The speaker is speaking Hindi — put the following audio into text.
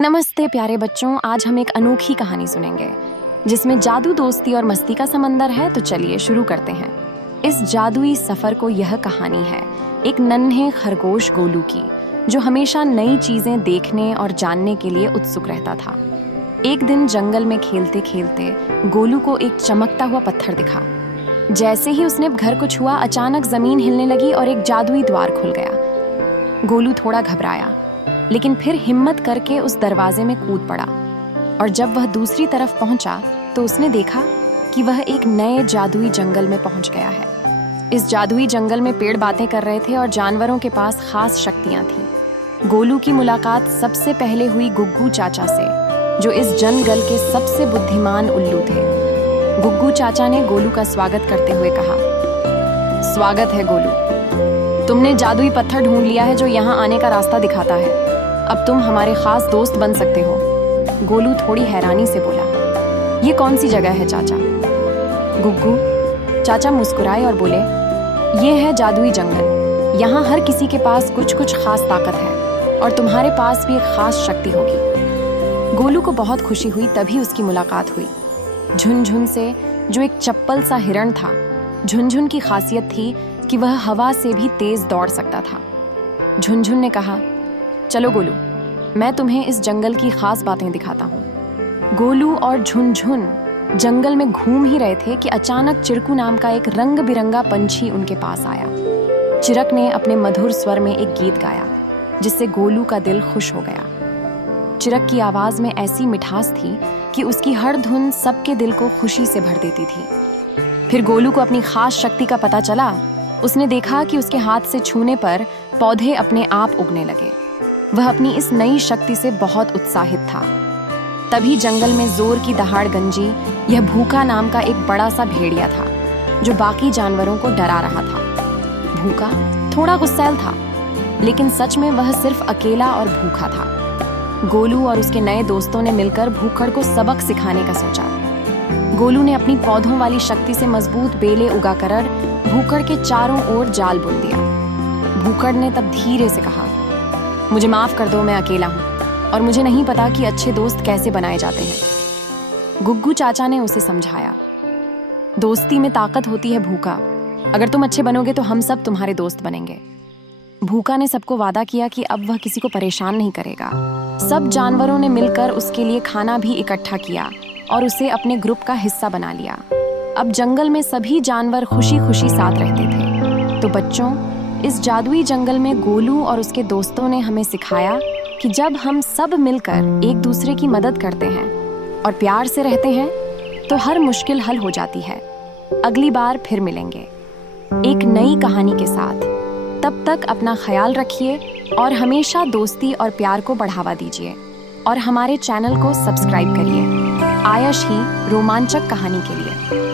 नमस्ते प्यारे बच्चों, आज हम एक अनोखी कहानी सुनेंगे जिसमें जादू, दोस्ती और मस्ती का समंदर है। तो चलिए शुरू करते हैं। इस जादुई सफर को यह कहानी है एक नन्हे खरगोश गोलू की, जो हमेशा नई चीजें देखने और जानने के लिए उत्सुक रहता था। एक दिन जंगल में खेलते खेलते गोलू को एक चमकता हुआ पत्थर दिखा। जैसे ही उसने घर को छुआ, अचानक जमीन हिलने लगी और एक जादुई द्वार खुल गया। गोलू थोड़ा घबराया, लेकिन फिर हिम्मत करके उस दरवाजे में कूद पड़ा। और जब वह दूसरी तरफ पहुंचा तो उसने देखा कि वह एक नए जादुई जंगल में पहुंच गया है। इस जादुई जंगल में पेड़ बातें कर रहे थे और जानवरों के पास खास शक्तियां थीं। गोलू की मुलाकात सबसे पहले हुई गुग्गू चाचा से, जो इस जंगल के सबसे बुद्धिमान उल्लू थे। गुग्गू चाचा ने गोलू का स्वागत करते हुए कहा, स्वागत है गोलू, तुमने जादुई पत्थर ढूंढ लिया है जो यहाँ आने का रास्ता दिखाता है। अब तुम हमारे खास दोस्त बन सकते हो। गोलू थोड़ी हैरानी से बोला, ये कौन सी जगह है चाचा? गुग्गू चाचा मुस्कुराए और बोले, ये है जादुई जंगल। यहाँ हर किसी के पास कुछ कुछ खास ताकत है और तुम्हारे पास भी एक खास शक्ति होगी। गोलू को बहुत खुशी हुई। तभी उसकी मुलाकात हुई झुनझुन से, जो एक चप्पल सा हिरण था। झुनझुन की खासियत थी कि वह हवा से भी तेज दौड़ सकता था। झुनझुन ने कहा, चलो गोलू, मैं तुम्हें इस जंगल की खास बातें दिखाता हूँ। गोलू और झुनझुन जंगल में घूम ही रहे थे कि अचानक चिरकू नाम का एक रंग बिरंगा पंछी उनके पास आया। चिरक ने अपने मधुर स्वर में एक गीत गाया, जिससे गोलू का दिल खुश हो गया। चिरक की आवाज में ऐसी मिठास थी कि उसकी हर धुन सबके दिल को खुशी से भर देती थी। फिर गोलू को अपनी खास शक्ति का पता चला। उसने देखा कि उसके हाथ से छूने पर पौधे अपने आप उगने लगे। वह अपनी इस नई शक्ति से बहुत उत्साहित था। तभी जंगल में जोर की दहाड़ गंजी। यह भूखा नाम का एक बड़ा सा भेड़िया था, जो बाकी जानवरों को डरा रहा था। भूखा थोड़ा गुस्सैल था, लेकिन सच में वह सिर्फ अकेला और भूखा था। गोलू और उसके नए दोस्तों ने मिलकर भूखड़ को सबक सिखाने का सोचा। गोलू ने अपनी पौधों वाली शक्ति से मजबूत बेले उगाकर भूखड़ के चारों ओर जाल बुन दिया। भूखड़ ने तब धीरे से कहा, मुझे माफ कर दो, मैं अकेला हूँ और मुझे नहीं पता कि अच्छे दोस्त कैसे बनाए जाते हैं। गुग्गू चाचा ने उसे समझाया, दोस्ती में ताकत होती है भूखा। अगर तुम अच्छे बनोगे तो हम सब तुम्हारे दोस्त बनेंगे। भूखा ने सबको वादा किया कि अब वह किसी को परेशान नहीं करेगा। सब जानवरों ने मिलकर उसके लिए खाना भी इकट्ठा किया और उसे अपने ग्रुप का हिस्सा बना लिया। अब जंगल में सभी जानवर खुशी खुशी साथ रहते थे। तो बच्चों, इस जादुई जंगल में गोलू और उसके दोस्तों ने हमें सिखाया कि जब हम सब मिलकर एक दूसरे की मदद करते हैं और प्यार से रहते हैं, तो हर मुश्किल हल हो जाती है। अगली बार फिर मिलेंगे एक नई कहानी के साथ। तब तक अपना ख्याल रखिए और हमेशा दोस्ती और प्यार को बढ़ावा दीजिए। और हमारे चैनल को सब्सक्राइब करिए आयश ही रोमांचक कहानी के लिए।